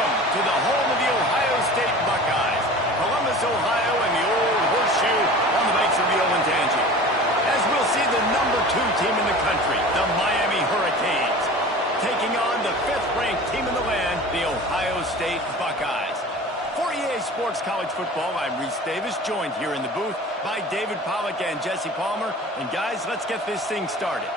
Welcome to the home of the Ohio State Buckeyes, Columbus, Ohio, and the old horseshoe on the banks of the Olentangy. As we'll see the #2 team in the country, the Miami Hurricanes, taking on the 5th-ranked team in the land, the Ohio State Buckeyes. For EA Sports College Football, I'm Reese Davis, joined here in the booth by David Pollack and Jesse Palmer. And guys, let's get this thing started.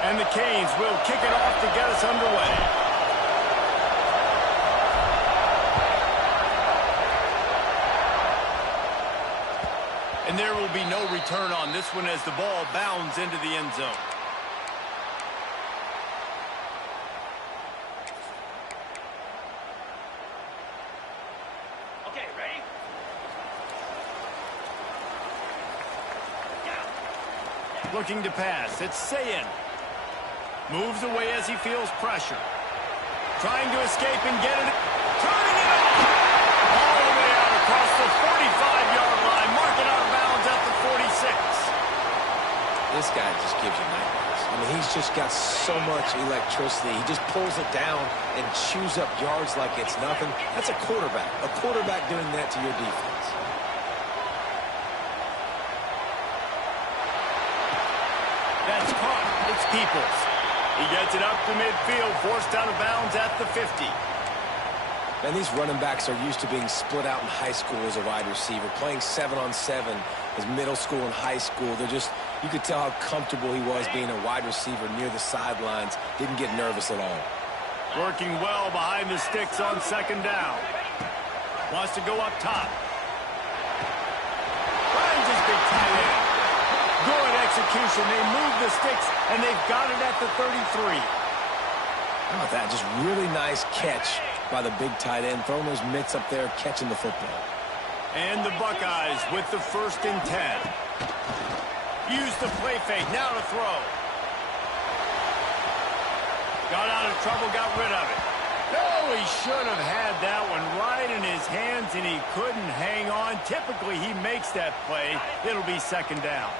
And the Canes will kick it off to get us underway. And there will be no return on this one as the ball bounds into the end zone. Okay, ready? Looking to pass, it's Sayin. Moves away as he feels pressure. Trying to escape and get it. Turning it off! All the way out across the 45-yard line. Marking out of bounds at the 46. This guy just gives you nightmares. I mean, he's just got so much electricity. He just pulls it down and chews up yards like it's nothing. That's a quarterback. A quarterback doing that to your defense. That's caught. It's Peoples. He gets it up to midfield, forced out of bounds at the 50. And these running backs are used to being split out in high school as a wide receiver, playing 7-on-7 as middle school and high school. They're just, you could tell how comfortable he was being a wide receiver near the sidelines. Didn't get nervous at all. Working well behind the sticks on 2nd down. Wants to go up top. Finds his big tight end. Good execution. They move the sticks, and they've got it at the 33. How about that? Just really nice catch by the big tight end, throwing those mitts up there, catching the football. And the Buckeyes with the 1st and 10. Use the play fake. Now to throw. Got out of trouble, got rid of it. No, he should have had that one right in his hands, and he couldn't hang on. Typically, he makes that play. It'll be 2nd down.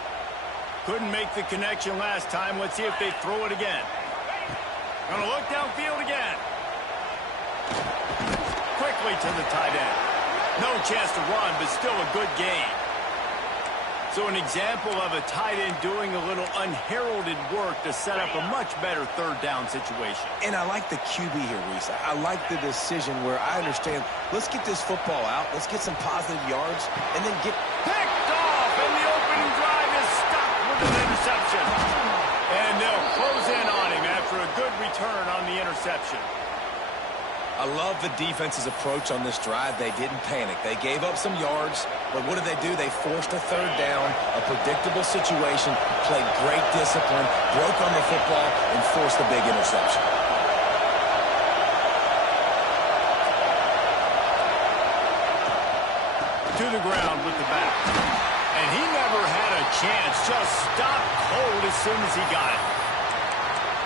Couldn't make the connection last time. Let's see if they throw it again. Gonna look downfield again. Quickly to the tight end. No chance to run, but still a good game. So an example of a tight end doing a little unheralded work to set up a much better 3rd down situation. And I like the QB here, Reese. I like the decision where I understand, let's get this football out, let's get some positive yards, and then get picked off, and the opening drive is stopped with an interception. And they'll close in on him after a good return on the interception. I love the defense's approach on this drive. They didn't panic. They gave up some yards, but what did they do? They forced a 3rd down, a predictable situation, played great discipline, broke on the football, and forced the big interception. To the ground with the back. And he never had a chance. Just stopped cold as soon as he got it.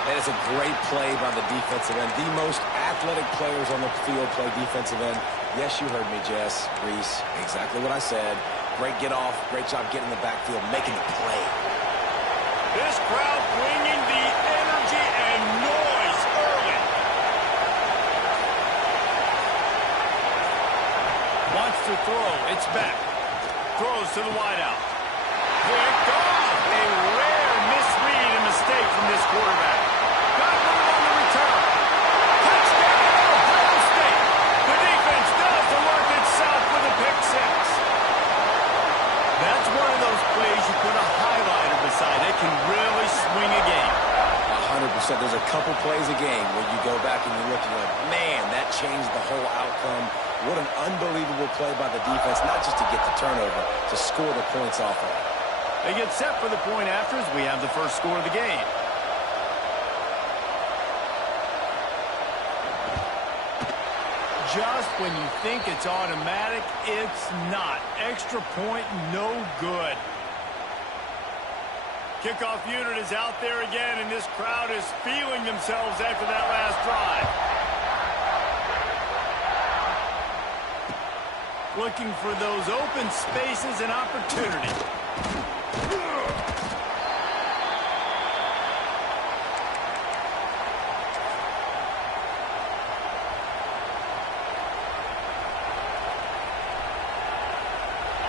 That is a great play by the defensive end. The most athletic players on the field play defensive end. Yes, you heard me, Jess, Reese. Exactly what I said. Great get off. Great job getting in the backfield, making the play. This crowd bringing the energy and noise early. Wants to throw. It's back. Throws to the wideout. Picked off. A rare misread and mistake from this quarterback. Got room on the return. Touchdown, Ohio State. The defense does the work itself with a pick 6. That's one of those plays you put a highlighter beside. It can really swing a game. 100%. There's a couple plays a game where you go back and you look and you're like, man, that changed the whole outcome. What an unbelievable play by the defense, not just to get the turnover, to score the points off of it. They get set for the point after as we have the first score of the game. Just when you think it's automatic, it's not. Extra point, no good. Kickoff unit is out there again, and this crowd is feeling themselves after that last drive. Looking for those open spaces and opportunity.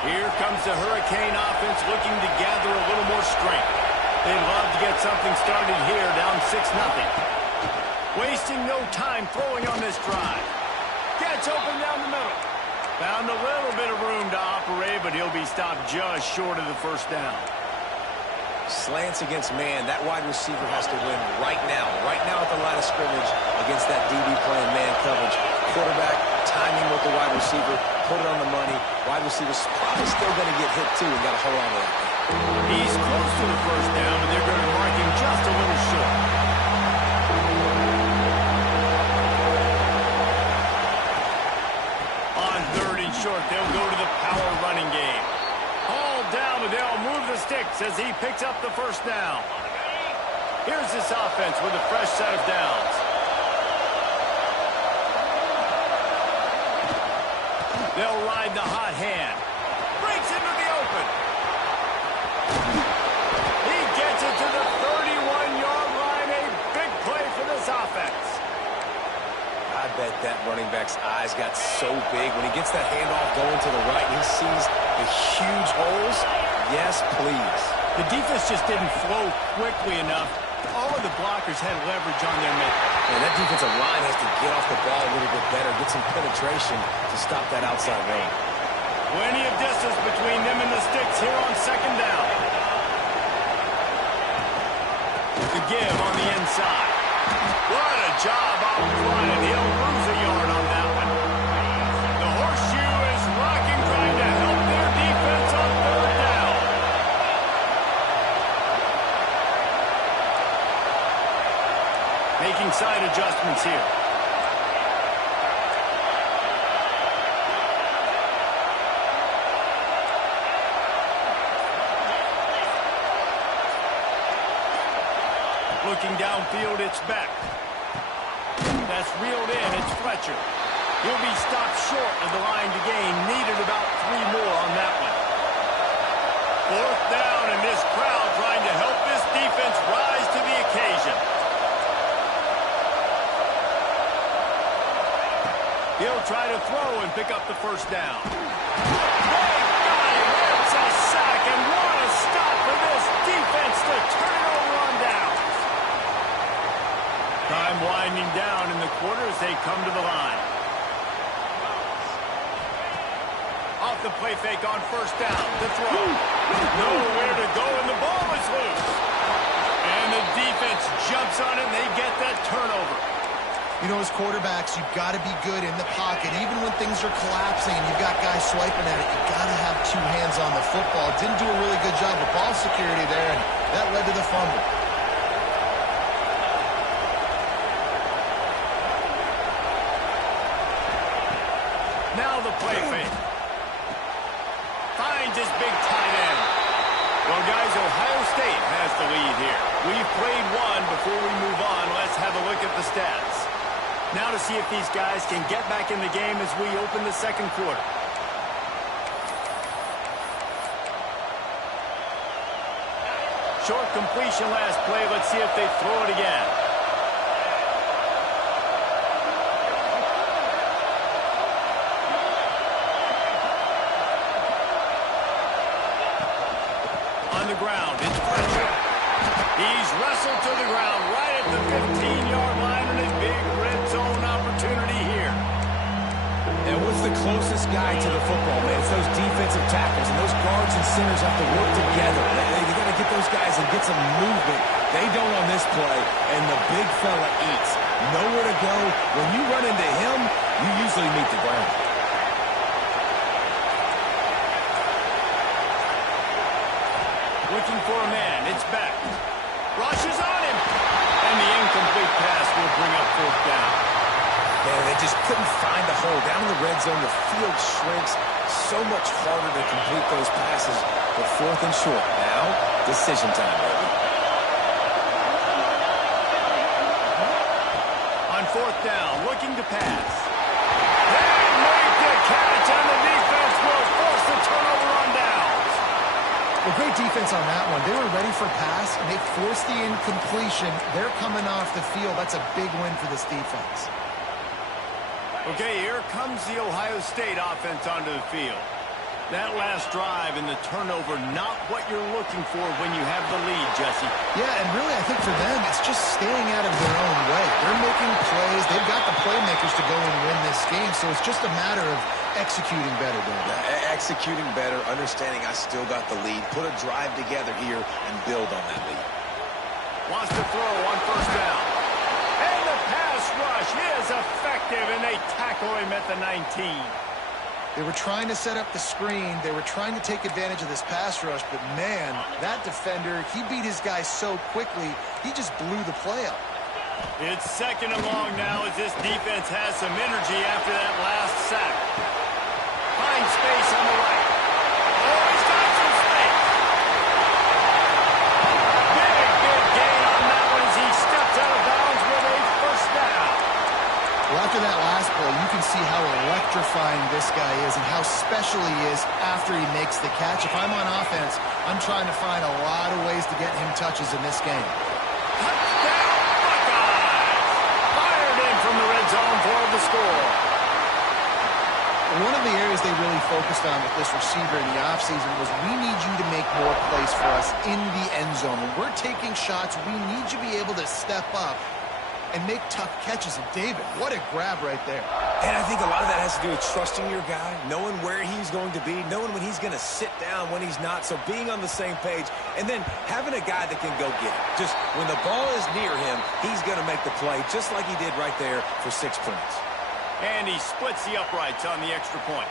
Here comes the Hurricane offense looking to gather a little more strength. They'd love to get something started here, down 6-0. Wasting no time throwing on this drive. Gets open down the middle. Found a little bit of room to operate, but he'll be stopped just short of the first down. Slants against man. That wide receiver has to win right now at the line of scrimmage against that DB playing man coverage. Quarterback, timing with the wide receiver, put it on the money. Wide receiver's probably still going to get hit, too, and got to hold on to that. He's close to the first down, but they're going to mark him just a little short. On 3rd and short, they'll go to the power running game. All down, but they'll move the sticks as he picks up the first down. Here's this offense with a fresh set of downs. They'll ride the hot hand. Breaks into the open. He gets it to the 31-yard line. A big play for this offense. I bet that running back's eyes got so big when he gets that handoff going to the right and he sees the huge holes. Yes, please. The defense just didn't flow quickly enough. All of the blockers had leverage on their men. And that defensive line has to get off the ball a little bit better, get some penetration to stop that outside run. Plenty of distance between them and the sticks here on 2nd down. The give on the inside. What a job off front, and he'll lose a yard on that one. The horseshoe is rocking, trying to help their defense on 3rd down. Making side adjustments here. Looking downfield, it's Beck. That's reeled in, it's Fletcher. He'll be stopped short of the line to gain. Needed about 3 more on that one. 4th down, and this crowd trying to help this defense rise to the occasion. He'll try to throw and pick up the first down. It's a sack, and what a stop for this defense to turn it over on downs. Time winding down in the quarter as they come to the line. Off the play fake on 1st down. The throw. Nowhere to go, and the ball is loose. And the defense jumps on it, and they get that turnover. You know, as quarterbacks, you've got to be good in the pocket. Even when things are collapsing and you've got guys swiping at it, you've got to have 2 hands on the football. Didn't do a really good job of ball security there, and that led to the fumble. Now the play fake. Finds his big tight end. Well, guys, Ohio State has the lead here. We've played one. Before we move on, let's have a look at the stats. Now to see if these guys can get back in the game as we open the 2nd quarter. Short completion last play. Let's see if they throw it again. On the ground, it's Fletcher. He's wrestled to the ground right at the 15-yard line, and a big red zone opportunity here. And what's the closest guy to the football, man? It's those defensive tackles, and those guards and centers have to work together. You got to get those guys and get some movement. They don't on this play, and the big fella eats. Nowhere to go. When you run into him, you usually meet the ground. Looking for a man. It's back. Rushes on him. And the incomplete pass will bring up 4th down. Man, they just couldn't find the hole. Down in the red zone, the field shrinks. So much harder to complete those passes. But 4th and short. Now, decision time, baby. pass. They make the catch, and the defense will force the turnover on downs. Well, great defense on that one. They were ready for pass, and they forced the incompletion. They're coming off the field. That's a big win for this defense. Okay, here comes the Ohio State offense onto the field. That last drive and the turnover, not what you're looking for when you have the lead, Jesse. Yeah, and really I think for them, it's just staying out of their own way. They're making plays. They've got the playmakers to go and win this game, so it's just a matter of executing better, David. Executing better, understanding I still got the lead. Put a drive together here and build on that lead. Wants to throw on first down. And the pass rush is effective, and they tackle him at the 19. They were trying to set up the screen. They were trying to take advantage of this pass rush, but man, that defender, he beat his guy so quickly, he just blew the play up. It's second and long now as this defense has some energy after that last sack. Finds space on the right. Oh, he's got some space. Big gain on that one as he steps out of bounds with a first down. Well, after that last play, you can see how electrifying this guy is and how special he is after he makes the catch. If I'm on offense, I'm trying to find a lot of ways to get him touches in this game. Touchdown, Buckeyes! Fired in from the red zone for the score. One of the areas they really focused on with this receiver in the offseason was we need you to make more plays for us in the end zone. When we're taking shots, we need you to be able to step up and make tough catches. And David, what a grab right there. And I think a lot of that has to do with trusting your guy, knowing where he's going to be, knowing when he's going to sit down, when he's not, so being on the same page, and then having a guy that can go get it. Just when the ball is near him, he's going to make the play, just like he did right there for 6 points. And he splits the uprights on the extra point.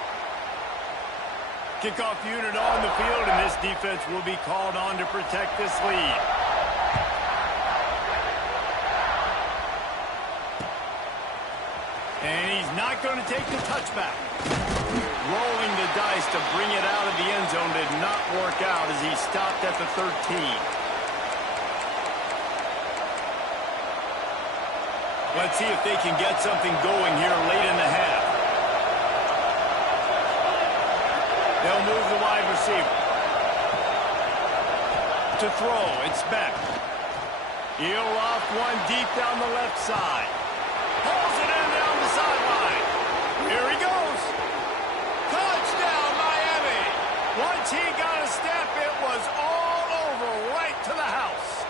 Kickoff unit on the field, and this defense will be called on to protect this lead. And he's not going to take the touchback. Rolling the dice to bring it out of the end zone did not work out as he stopped at the 13. Let's see if they can get something going here late in the half. They'll move the wide receiver. To throw, it's Beck. He'll off one deep down the left side. Pulls it in down the sideline. Here he goes. Touchdown, Miami. Once he got a step, it was all over right to the house.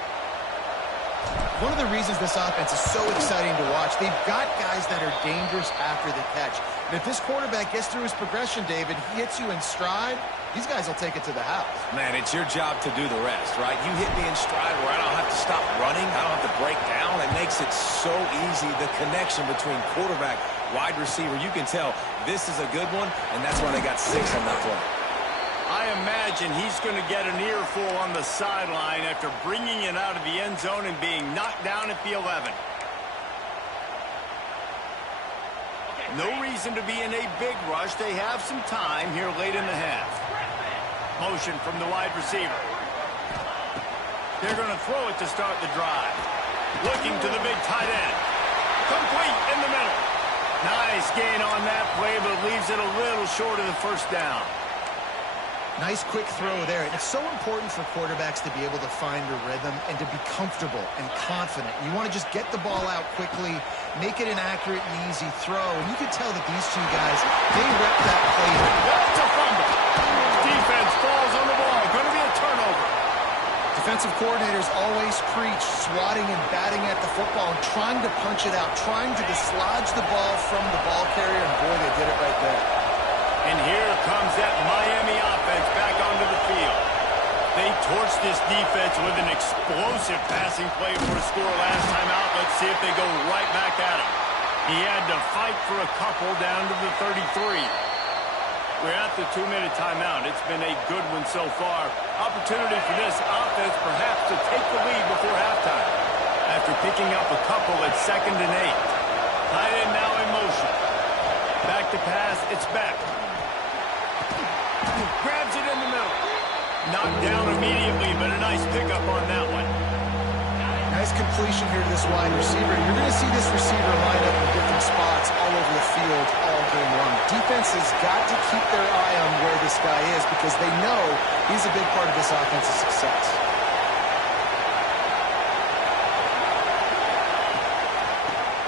One of the reasons this offense is so exciting to watch, they've got guys that are dangerous after the catch. And if this quarterback gets through his progression, David, he hits you in stride, these guys will take it to the house. Man, it's your job to do the rest, right? You hit me in stride where I don't have to stop running. I don't have to break down. It makes it so easy, the connection between quarterback, wide receiver. You can tell this is a good one, and that's why they got 6 on that play. I imagine he's going to get an earful on the sideline after bringing it out of the end zone and being knocked down at the 11. No reason to be in a big rush. They have some time here late in the half. Motion from the wide receiver. They're going to throw it to start the drive. Looking to the big tight end. Complete in the middle. Nice gain on that play, but leaves it a little short of the first down. Nice quick throw there. And it's so important for quarterbacks to be able to find a rhythm and to be comfortable and confident. You want to just get the ball out quickly, make it an accurate and easy throw. And you can tell that these two guys, they rep that play. That's a fumble. Defense falls on the ball. Going to be a turnover. Defensive coordinators always preach swatting and batting at the football and trying to punch it out, trying to dislodge the ball from the ball carrier. And boy, they did it right there. And here comes that Miami offense back onto the field. They torched this defense with an explosive passing play for a score last time out. Let's see if they go right back at him. He had to fight for a couple down to the 33. We're at the 2-minute timeout. It's been a good one so far. Opportunity for this offense perhaps to take the lead before halftime. After picking up a couple at 2nd and 8. Tight end now in motion. Back to pass, it's back. Grabs it in the middle. Knocked down immediately, but a nice pickup on that one. Nice completion here to this wide receiver. You're going to see this receiver line up in different spots all over the field all game long. Defense has got to keep their eye on where this guy is because they know he's a big part of this offense's success.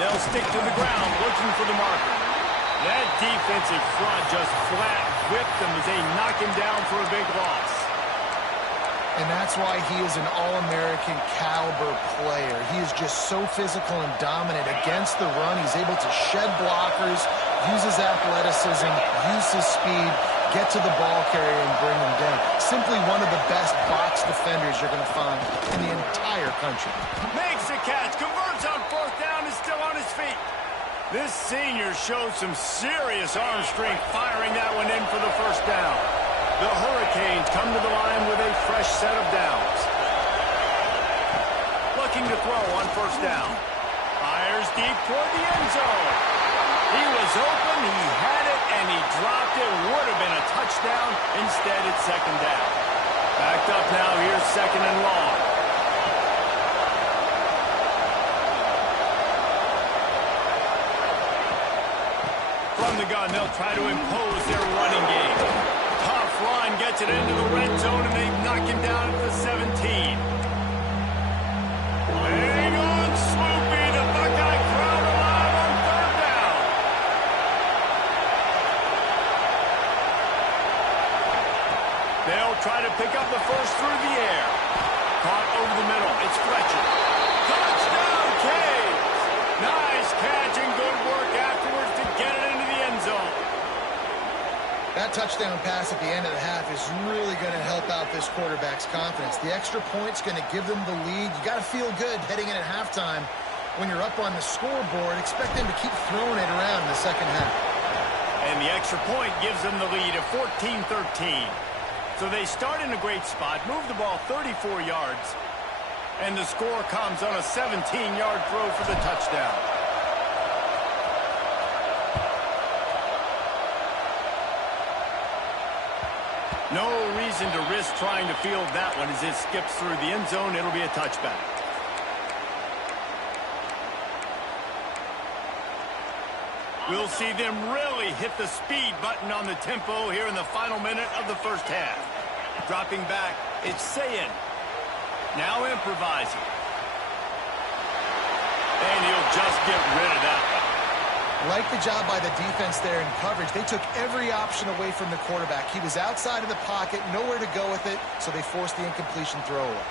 They'll stick to the ground looking for the marker. That defensive front just flat whipped them as they knock him down for a big loss. And that's why he is an All-American caliber player. He is just so physical and dominant against the run. He's able to shed blockers, use his athleticism, use his speed, get to the ball carrier and bring him down. Simply one of the best box defenders you're going to find in the entire country. Makes the catch, converts on fourth down, is still on his feet. This senior showed some serious arm strength firing that one in for the first down. The Hurricanes come to the line with a fresh set of downs. Looking to throw on first down. Fires deep toward the end zone. He was open, he had it, and he dropped it. Would have been a touchdown. Instead, it's second down. Backed up now, here's second and long. From the gun, they'll try to impose their running game. Tough line gets it into the red zone, and they knock him down at the 17. Hang on, Sloopy. The Buckeye crowd alive on third down. They'll try to pick up the first through the air. Caught over the middle. It's Fletcher. Touchdown, Canes. Nice catch and good work afterwards to get it into the end zone. That touchdown pass at the end of the half is really going to help out this quarterback's confidence. The extra point's going to give them the lead. You got to feel good heading in at halftime. When you're up on the scoreboard, expect them to keep throwing it around in the second half. And the extra point gives them the lead of 14-13. So they start in a great spot, move the ball 34 yards, and the score comes on a 17-yard throw for the touchdown. No reason to risk trying to field that one as it skips through the end zone. It'll be a touchback. We'll see them really hit the speed button on the tempo here in the final minute of the first half. Dropping back, it's Sayin. Now improvising. And he'll just get rid of that one. Like the job by the defense there in coverage. They took every option away from the quarterback. He was outside of the pocket, nowhere to go with it, so they forced the incompletion throwaway.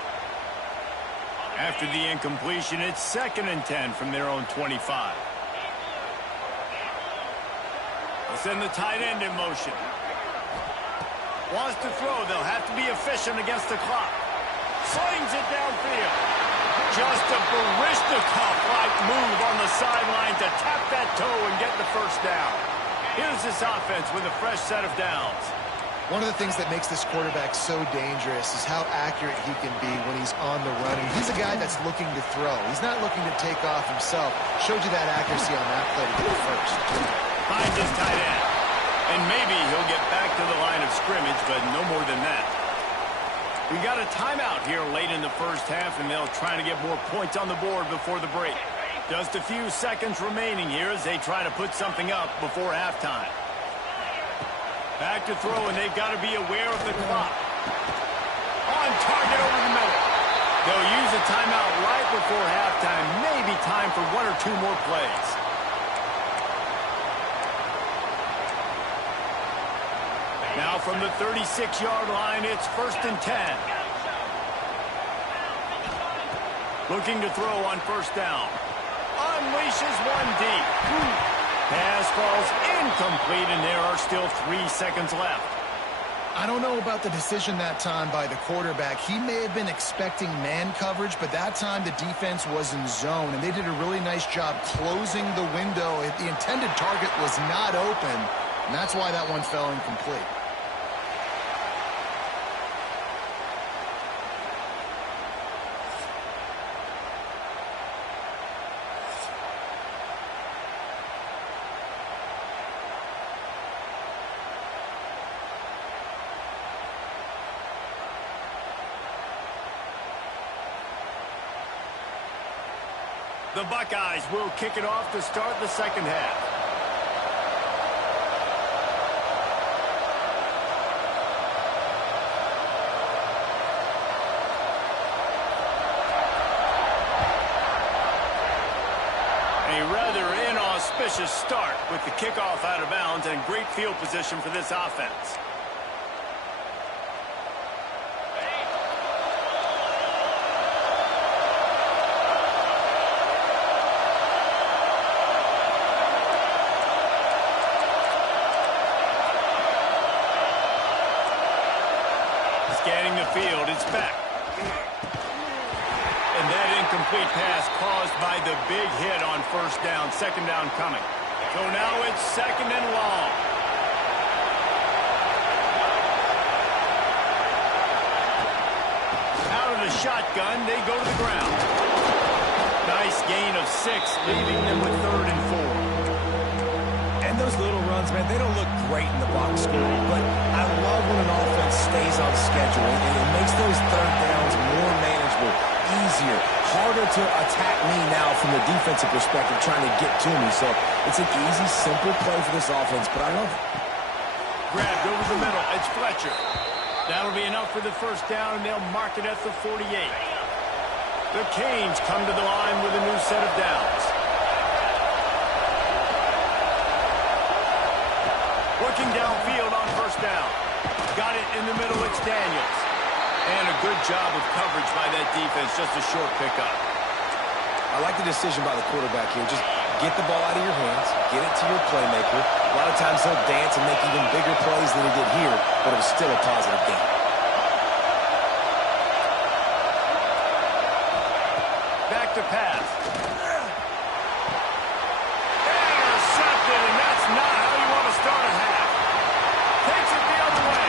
After the incompletion, it's 2nd and 10 from their own 25. They'll send the tight end in motion. Wants to throw. They'll have to be efficient against the clock. Slings it downfield. Just a Barishnikov-like move on the sideline to tap that toe and get the first down. Here's this offense with a fresh set of downs. One of the things that makes this quarterback so dangerous is how accurate he can be when he's on the run. And he's a guy that's looking to throw. He's not looking to take off himself. Showed you that accuracy on that play to get the first. Finds his tight end. And maybe he'll get back to the line of scrimmage, but no more than that. We got a timeout here late in the first half, and they'll try to get more points on the board before the break. Just a few seconds remaining here as they try to put something up before halftime. Back to throw, and they've got to be aware of the clock. On target over the middle. They'll use a timeout right before halftime. Maybe time for 1 or 2 more plays. Now from the 36-yard line, it's 1st and 10. Looking to throw on first down. Unleashes one deep. Pass falls incomplete, and there are still 3 seconds left. I don't know about the decision that time by the quarterback. He may have been expecting man coverage, but that time the defense was in zone, and they did a really nice job closing the window. The intended target was not open, and that's why that one fell incomplete. The Buckeyes will kick it off to start the second half. A rather inauspicious start with the kickoff out of bounds and great field position for this offense. Scanning the field, it's back. And that incomplete pass caused by the big hit on first down. Second down coming. So now it's second and long. Out of the shotgun, they go to the ground. Nice gain of 6, leaving them with third and 4. And those little runs, man, they don't look great in the box score, but I love when an offense stays on schedule, and it makes those third downs more manageable, easier, harder to attack me now from the defensive perspective, trying to get to me. So it's an easy, simple play for this offense, but I love it. Grabbed over the middle. It's Fletcher. That'll be enough for the first down, and they'll mark it at the 48. The Canes come to the line with a new set of downs. Working downfield on first down. Got it in the middle, it's Daniels. And a good job of coverage by that defense, just a short pickup. I like the decision by the quarterback here. Just get the ball out of your hands, get it to your playmaker. A lot of times he'll dance and make even bigger plays than he did here, but it was still a positive game. Back to pass. Intercepted, and that's not how you want to start a half. Takes it the other way.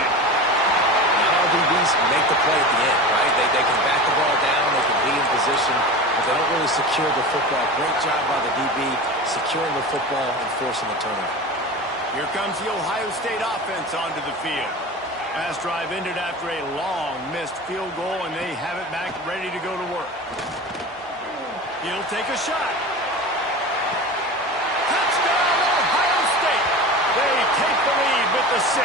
Now DBs make the play at the end, right? They can back the ball down, they can be in position, but they don't really secure the football. Great job by the DB securing the football and forcing the turnover. Here comes the Ohio State offense onto the field. Pass drive ended after a long missed field goal, and they have it back ready to go to work. He'll take a shot. Touchdown, Ohio State. They take the lead with the 6.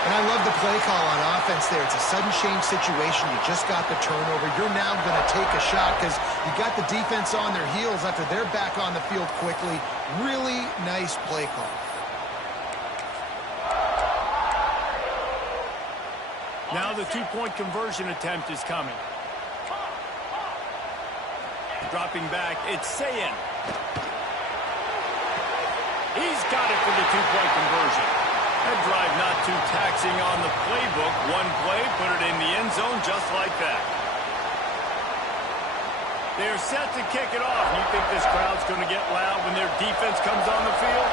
And I love the play call on offense there. It's a sudden change situation. You just got the turnover. You're now going to take a shot because you got the defense on their heels after they're back on the field quickly. Really nice play call. Now the two-point conversion attempt is coming. Dropping back, it's Sayin. He's got it for the two-point conversion. That drive not too taxing on the playbook. One play, put it in the end zone just like that. They're set to kick it off. You think this crowd's going to get loud when their defense comes on the field?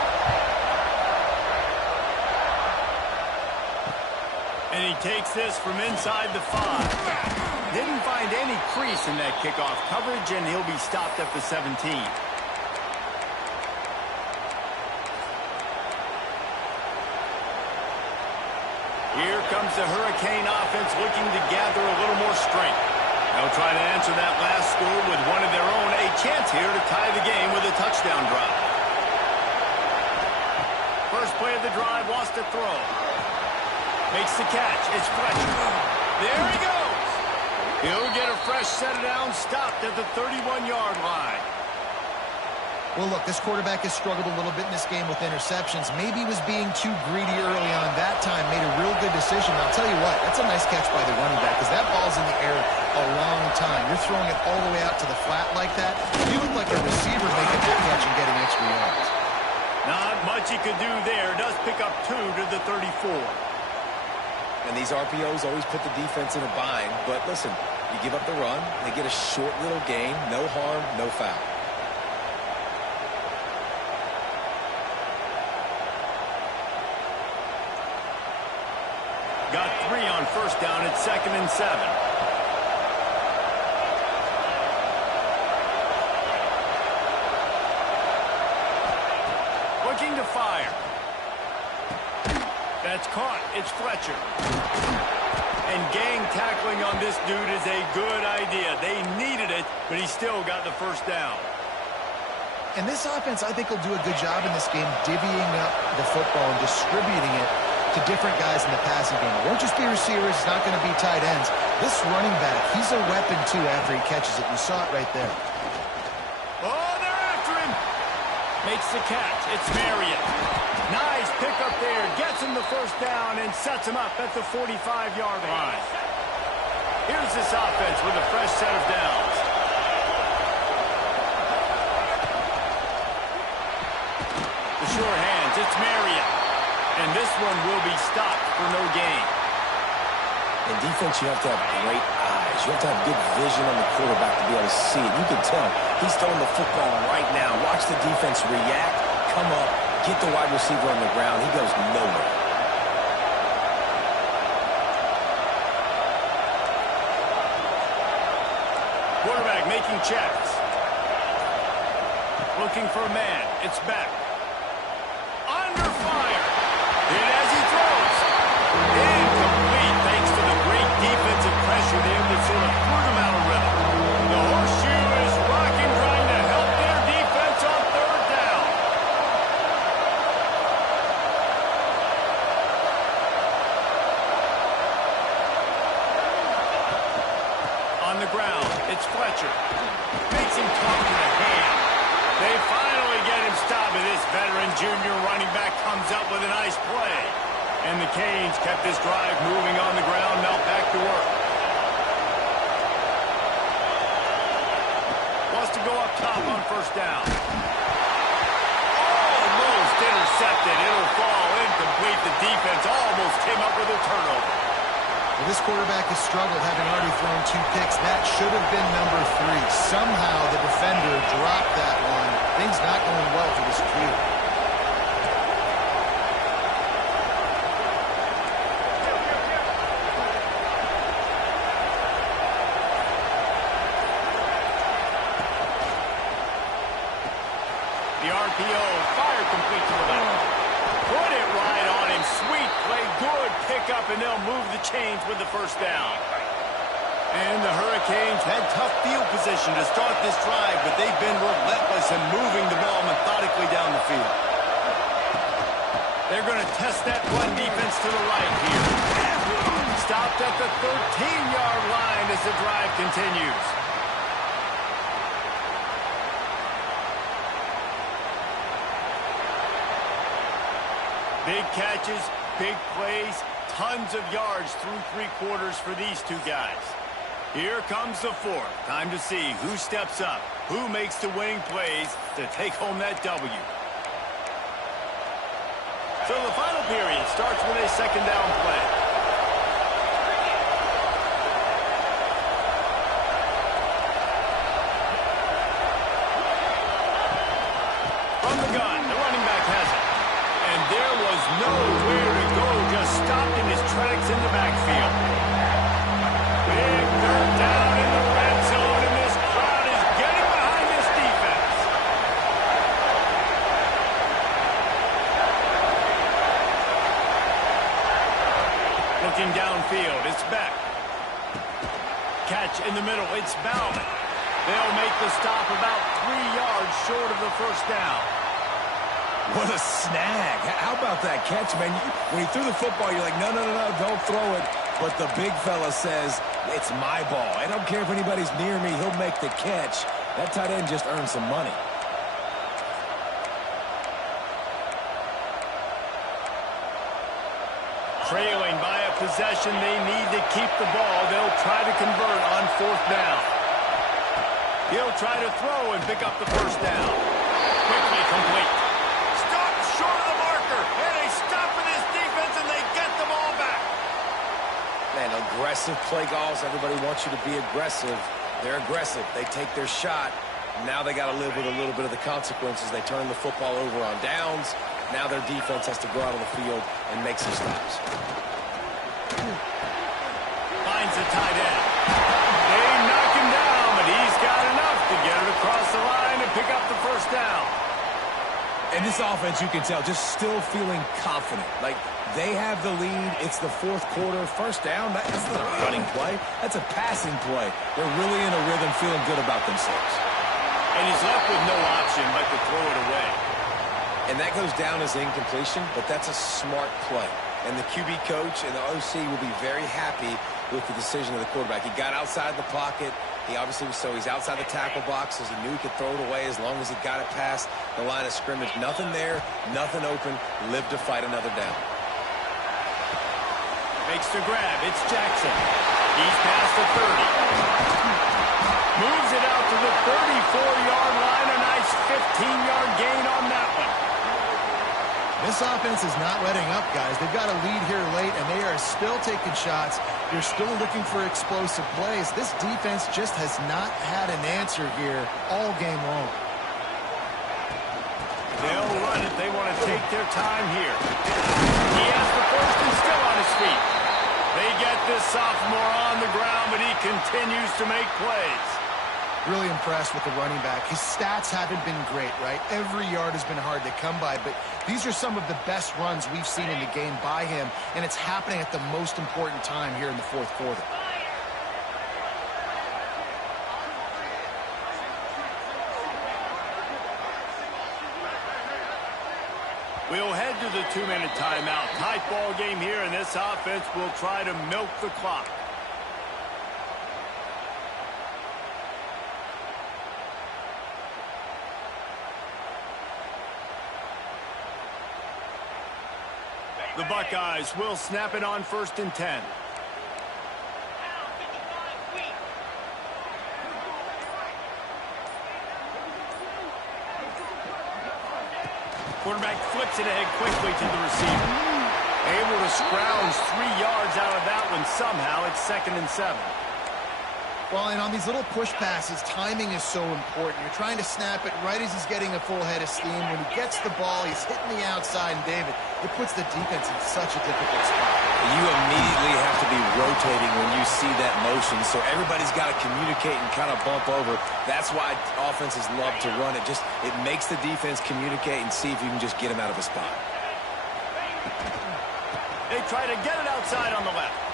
And he takes this from inside the 5. Didn't find any crease in that kickoff coverage, and he'll be stopped at the 17. Here comes the Hurricane offense looking to gather a little more strength. They'll try to answer that last score with one of their own. A chance here to tie the game with a touchdown drive. First play of the drive, wants to throw. Makes the catch. It's Fletcher. There he goes. He'll get a fresh set of downs, stopped at the 31-yard line. Well, look, this quarterback has struggled a little bit in this game with interceptions. Maybe he was being too greedy early on that time, made a real good decision. I'll tell you what, that's a nice catch by the running back because that ball's in the air a long time. You're throwing it all the way out to the flat like that. You look like a receiver making that catch and getting extra yards. Not much he could do there. Does pick up 2 to the 34. And these RPOs always put the defense in a bind. But listen, you give up the run, they get a short little gain, no harm, no foul. Got 3 on first down at 2nd and 7. Looking to fire. That's caught. It's Fletcher. And gang tackling on this dude is a good idea. They needed it, but he still got the first down. And this offense, I think, will do a good job in this game divvying up the football and distributing it to different guys in the passing game. It won't just be receivers. It's not going to be tight ends. This running back, he's a weapon, too, after he catches it. You saw it right there. Oh, they're after him. Makes the catch. It's Marion. Nice pickup there. Gets him the first down and sets him up at the 45-yard line. Here's this offense with a fresh set of downs. The sure hands. It's Marion. And this one will be stopped for no gain. In defense, you have to have great eyes. You have to have good vision on the quarterback to be able to see it. You can tell he's throwing the football right now. Watch the defense react, come up, get the wide receiver on the ground. He goes nowhere. Quarterback making checks. Looking for a man. It's back. Under fire. Hit as he throws. Incomplete thanks to the great defensive pressure there that sort of threw them out of rhythm. The horseshoe is rocking, trying to help their defense on third down. On the ground, it's Fletcher. Makes him talk in the hand. They finally get him stopped, and this veteran junior running back comes up with a nice play. And the Canes kept this drive moving on the ground, now back to work. Wants to go up top on first down. Almost intercepted. It'll fall incomplete. The defense almost came up with a turnover. Well, this quarterback has struggled, having already thrown 2 picks. That should have been number 3. Somehow the defender dropped that one. Things not going well for this Q. The RPO, fire complete to the left. Put it right on him. Sweet play, good pickup, and they'll move the chains with the first down. And the Hurricanes had tough field position to start this drive, but they've been relentless in moving the ball methodically down the field. They're going to test that run defense to the right here. Stopped at the 13-yard line as the drive continues. Big catches, big plays, tons of yards through 3 quarters for these two guys. Here comes the fourth. Time to see who steps up, who makes the winning plays to take home that W. So the final period starts with a second down play. From the gun, the running back has it. And there was nowhere to go, just stopped in his tracks in the backfield. Big third down in the red zone, and this crowd is getting behind this defense. Looking downfield, it's Beck. Catch in the middle, it's Bauman. They'll make the stop about 3 yards short of the first down. What a snag. How about that catch, man? When he threw the football, you're like, no, don't throw it. But the big fella says, it's my ball. I don't care if anybody's near me. He'll make the catch. That tight end just earned some money. Trailing by a possession, they need to keep the ball. They'll try to convert on fourth down. He'll try to throw and pick up the first down. Quickly complete. Stop short of the marker. And they stop for this defense, and they get the ball back. Man, aggressive play calls. Everybody wants you to be aggressive. They're aggressive. They take their shot. Now they got to live with a little bit of the consequences. They turn the football over on downs. Now their defense has to go out on the field and make some stops. Finds the tight end. They knock him down, but he's got enough to get it across the line and pick up the first down. And this offense, you can tell, just still feeling confident. Like, they have the lead. It's the fourth quarter. First down, that's not a running play. That's a passing play. They're really in a rhythm, feeling good about themselves. And he's left with no option but to throw it away. And that goes down as incompletion, but that's a smart play. And the QB coach and the OC will be very happy with the decision of the quarterback. He got outside the pocket. He obviously was, so he's outside the tackle box, as he knew he could throw it away as long as he got it past the line of scrimmage. Nothing there, nothing open. Lived to fight another down. Makes the grab. It's Jackson. He's past the 30. Moves it out to the 34-yard line. A nice 15-yard gain on that one. This offense is not letting up, guys. They've got a lead here late, and they are still taking shots. They're still looking for explosive plays. This defense just has not had an answer here all game long. They'll run it. They want to take their time here. He has the first and still on his feet. They get this sophomore on the ground, but he continues to make plays. Really impressed with the running back. His stats haven't been great, right? Every yard has been hard to come by, but these are some of the best runs we've seen in the game by him, and it's happening at the most important time here in the fourth quarter. We'll head to the 2-minute timeout. Tight ball game here, and this offense will try to milk the clock. The Buckeyes will snap it on 1st and 10. Quarterback flips it ahead quickly to the receiver. Able to scrounge 3 yards out of that one somehow. It's 2nd and 7. Well, and on these little push passes, timing is so important. You're trying to snap it right as he's getting a full head of steam. When he gets the ball, he's hitting the outside, and David, it puts the defense in such a difficult spot. You immediately have to be rotating when you see that motion, so everybody's got to communicate and kind of bump over. That's why offenses love to run it. It makes the defense communicate and see if you can just get him out of a spot. They try to get it outside on the left.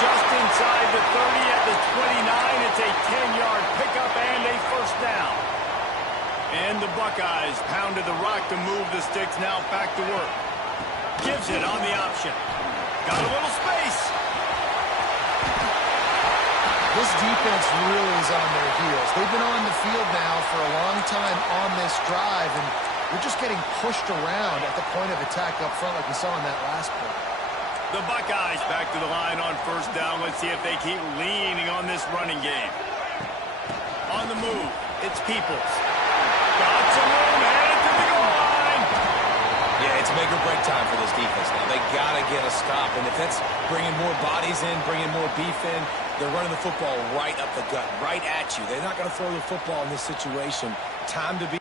Just inside the 30 at the 29. It's a 10-yard pickup and a first down. And the Buckeyes pounded the rock to move the sticks. Now back to work. Gives it on the option. Got a little space. This defense really is on their heels. They've been on the field now for a long time on this drive, and they're just getting pushed around at the point of attack up front like we saw in that last play. The Buckeyes back to the line on 1st down. Let's see if they keep leaning on this running game. On the move, it's Peoples. Got some room, headed to the goal line. Yeah, it's make or break time for this defense now. They got to get a stop, and if that's bringing more bodies in, bringing more beef in, they're running the football right up the gut, right at you. They're not going to throw the football in this situation. Time to be